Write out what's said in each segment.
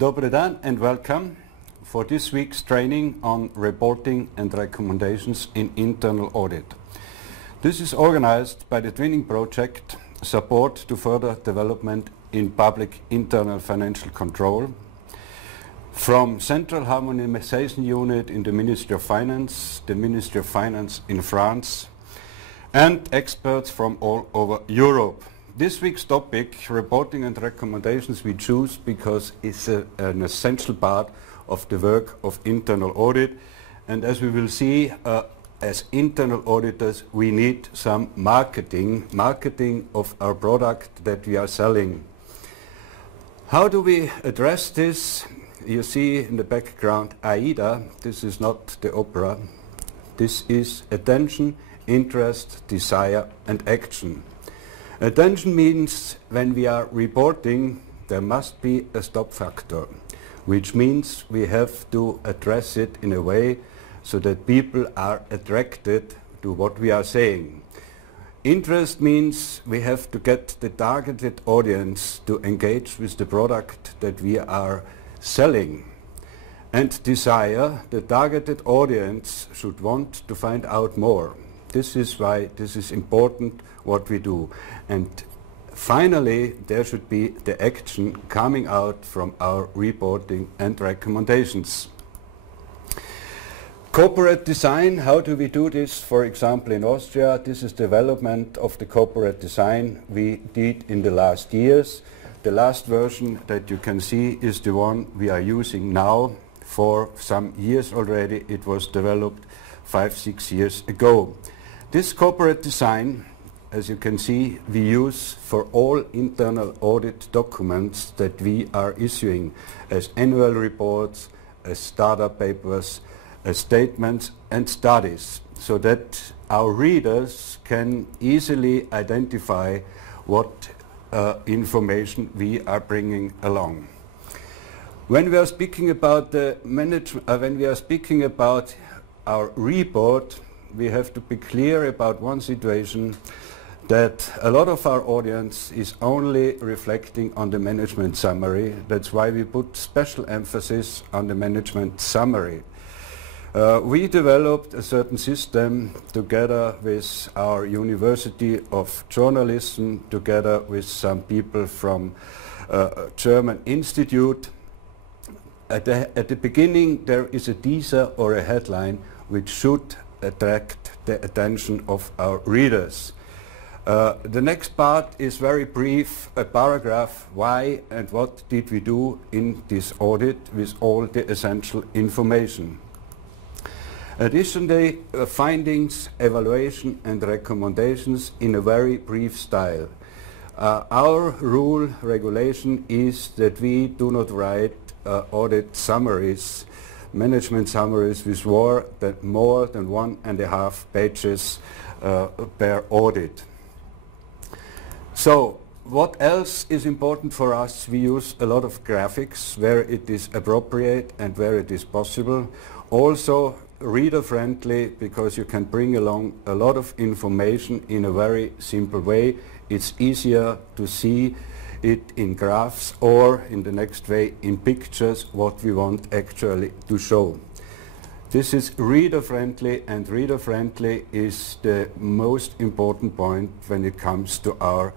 Dobre dan and welcome for this week's training on reporting and recommendations in internal audit. This is organized by the Twining project, Support to Further Development in Public Internal Financial Control, from Central Harmonization Unit in the Ministry of Finance, the Ministry of Finance in France, and experts from all over Europe. This week's topic, reporting and recommendations, we choose because it's an essential part of the work of internal audit. And as we will see, as internal auditors, we need some marketing of our product that we are selling. How do we address this? You see in the background AIDA. This is not the opera. This is attention, interest, desire, and action. Attention means when we are reporting, there must be a stop factor, which means we have to address it in a way so that people are attracted to what we are saying. Interest means we have to get the targeted audience to engage with the product that we are selling. And desire, the targeted audience should want to find out more. This is why this is important what we do. And finally, there should be the action coming out from our reporting and recommendations. Corporate design, how do we do this? For example, in Austria, this is development of the corporate design we did in the last years. The last version that you can see is the one we are using now. For some years already, it was developed 5-6 years ago. This corporate design, as you can see, we use for all internal audit documents that we are issuing as annual reports, as startup papers, as statements and studies, so that our readers can easily identify what information we are bringing along. When we are speaking about the when we are speaking about our report, we have to be clear about one situation, that a lot of our audience is only reflecting on the management summary. That's why we put special emphasis on the management summary. We developed a certain system together with our University of Journalism, together with some people from German Institute. At the beginning there is a teaser or a headline which should attract the attention of our readers. The next part is very brief, a paragraph, why and what did we do in this audit with all the essential information. Additionally, findings, evaluation and recommendations in a very brief style. Our regulation is that we do not write audit summaries, management summaries with more than 1.5 pages per audit. So what else is important for us? We use a lot of graphics where it is appropriate and where it is possible. Also reader-friendly, because you can bring along a lot of information in a very simple way. It's easier to see it in graphs or in the next way in pictures what we want actually to show. This is reader-friendly, and reader-friendly is the most important point when it comes to our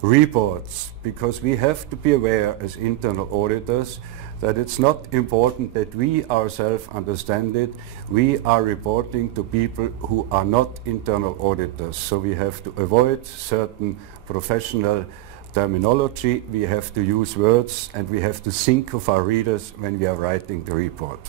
reports, because we have to be aware as internal auditors that it's not important that we ourselves understand it. We are reporting to people who are not internal auditors, so we have to avoid certain professional terminology, we have to use words, and we have to think of our readers when we are writing the report.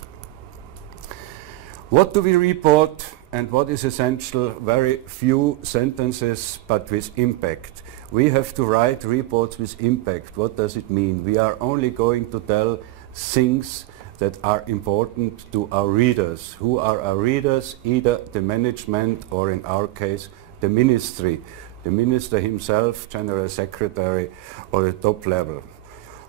What do we report and what is essential? Very few sentences but with impact. We have to write reports with impact. What does it mean? We are only going to tell things that are important to our readers. Who are our readers? Either the management or, in our case, the ministry. The minister himself, general secretary, or the top level.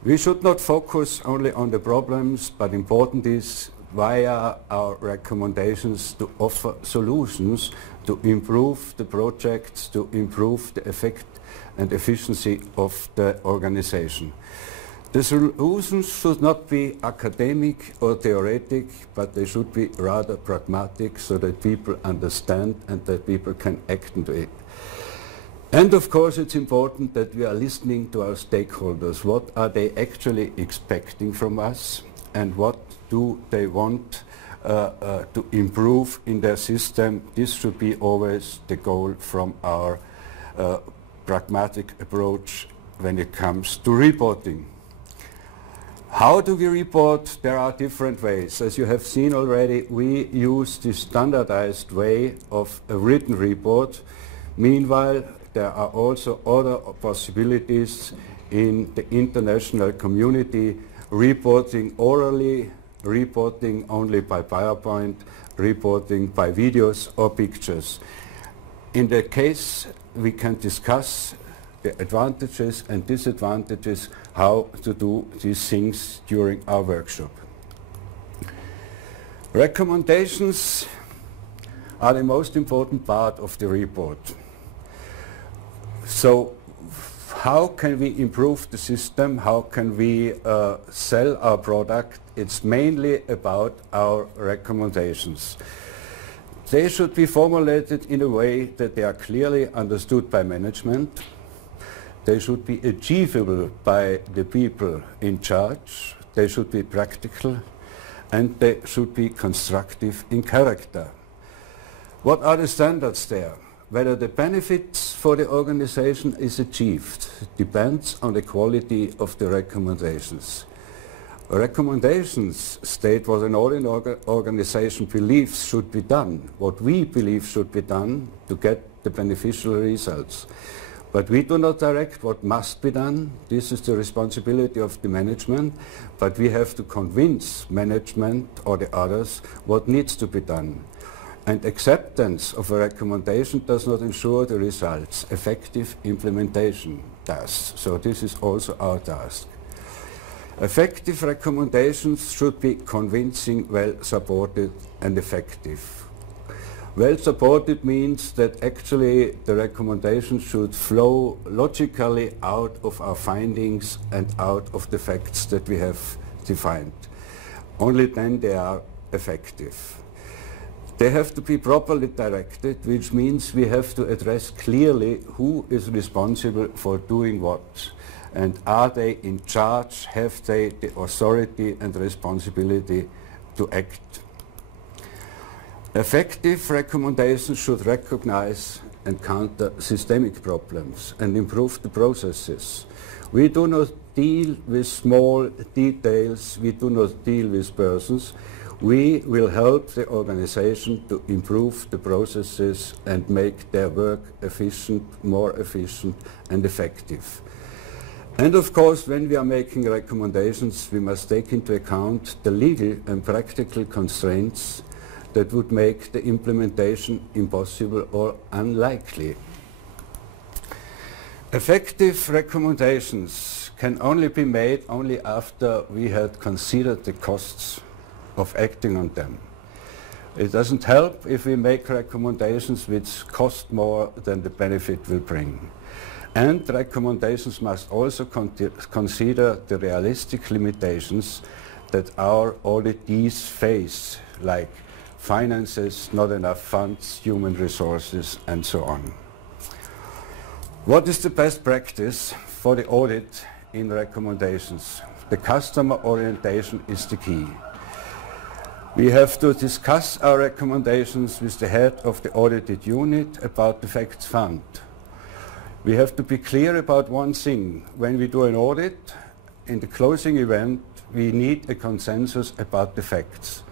We should not focus only on the problems, but important is via our recommendations to offer solutions to improve the projects, to improve the effect and efficiency of the organization. The solutions should not be academic or theoretic, but they should be rather pragmatic so that people understand and that people can act into it. And of course it's important that we are listening to our stakeholders. What are they actually expecting from us and what do they want to improve in their system? This should be always the goal from our pragmatic approach when it comes to reporting. How do we report? There are different ways. As you have seen already, we use the standardized way of a written report. Meanwhile, there are also other possibilities in the international community, reporting orally, reporting only by PowerPoint, reporting by videos or pictures. In that case, we can discuss the advantages and disadvantages, how to do these things during our workshop. Recommendations are the most important part of the report. So how can we improve the system? How can we sell our product? It's mainly about our recommendations. They should be formulated in a way that they are clearly understood by management. They should be achievable by the people in charge. They should be practical and they should be constructive in character. What are the standards there? Whether the benefits for the organization is achieved depends on the quality of the recommendations. Recommendations state what an organization believes should be done, what we believe should be done to get the beneficial results. But we do not direct what must be done. This is the responsibility of the management, but we have to convince management or the others what needs to be done. And acceptance of a recommendation does not ensure the results. Effective implementation does. So this is also our task. Effective recommendations should be convincing, well supported and effective. Well supported means that actually the recommendation should flow logically out of our findings and out of the facts that we have defined. Only then they are effective. They have to be properly directed, which means we have to address clearly who is responsible for doing what. And are they in charge? Have they the authority and responsibility to act? Effective recommendations should recognize and counter systemic problems and improve the processes. We do not deal with small details, we do not deal with persons. We will help the organization to improve the processes and make their work efficient, more efficient and effective. And of course, when we are making recommendations, we must take into account the legal and practical constraints that would make the implementation impossible or unlikely. Effective recommendations can only be made only after we had considered the costs of acting on them. It doesn't help if we make recommendations which cost more than the benefit will bring. And recommendations must also consider the realistic limitations that our auditees face, like finances, not enough funds, human resources, and so on. What is the best practice for the audit in recommendations? The customer orientation is the key. We have to discuss our recommendations with the head of the audited unit about the facts found. We have to be clear about one thing. When we do an audit, in the closing event, we need a consensus about the facts.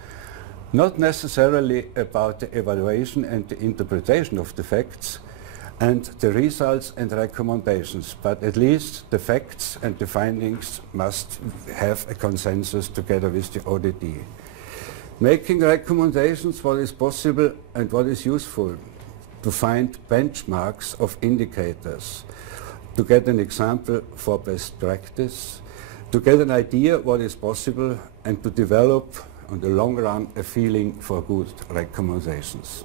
Not necessarily about the evaluation and the interpretation of the facts and the results and recommendations, but at least the facts and the findings must have a consensus together with the auditee. Making recommendations what is possible and what is useful, to find benchmarks of indicators, to get an example for best practice, to get an idea what is possible and to develop on the long run a feeling for good recommendations.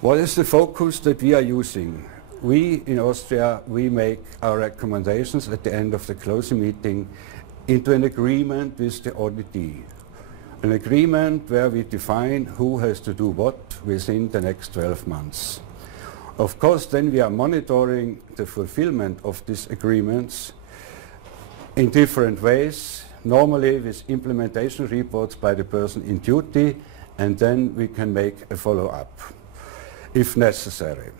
What is the focus that we are using? We in Austria, we make our recommendations at the end of the closing meeting into an agreement with the auditee. An agreement where we define who has to do what within the next 12 months. Of course, then we are monitoring the fulfillment of these agreements in different ways, normally with implementation reports by the person in duty, and then we can make a follow-up if necessary.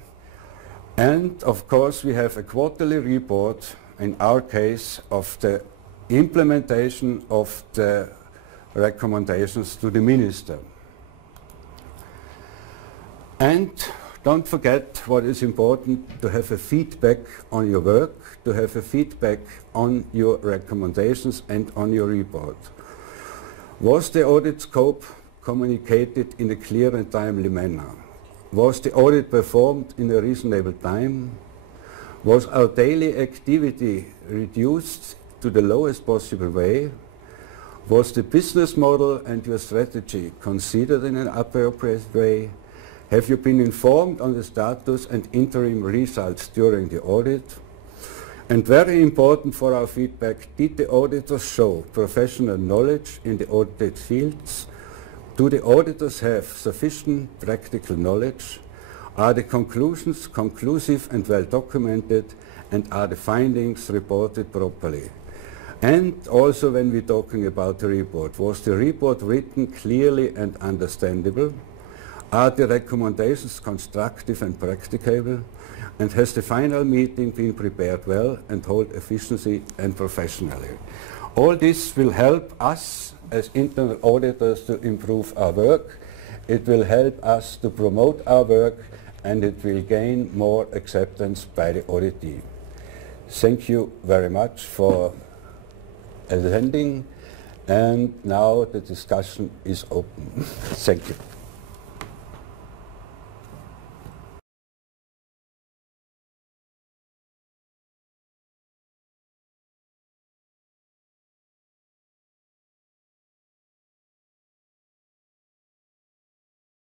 And of course we have a quarterly report, in our case, of the implementation of the recommendations to the minister. And don't forget what is important, to have a feedback on your work, to have a feedback on your recommendations and on your report. Was the audit scope communicated in a clear and timely manner? Was the audit performed in a reasonable time? Was our daily activity reduced to the lowest possible way? Was the business model and your strategy considered in an appropriate way? Have you been informed on the status and interim results during the audit? And very important for our feedback, did the auditors show professional knowledge in the audited fields? Do the auditors have sufficient practical knowledge? Are the conclusions conclusive and well documented? And are the findings reported properly? And also when we're talking about the report, was the report written clearly and understandable? Are the recommendations constructive and practicable? And has the final meeting been prepared well and held efficiently and professionally? All this will help us as internal auditors to improve our work. It will help us to promote our work, and it will gain more acceptance by the auditee. Thank you very much for attending, and now the discussion is open. Thank you.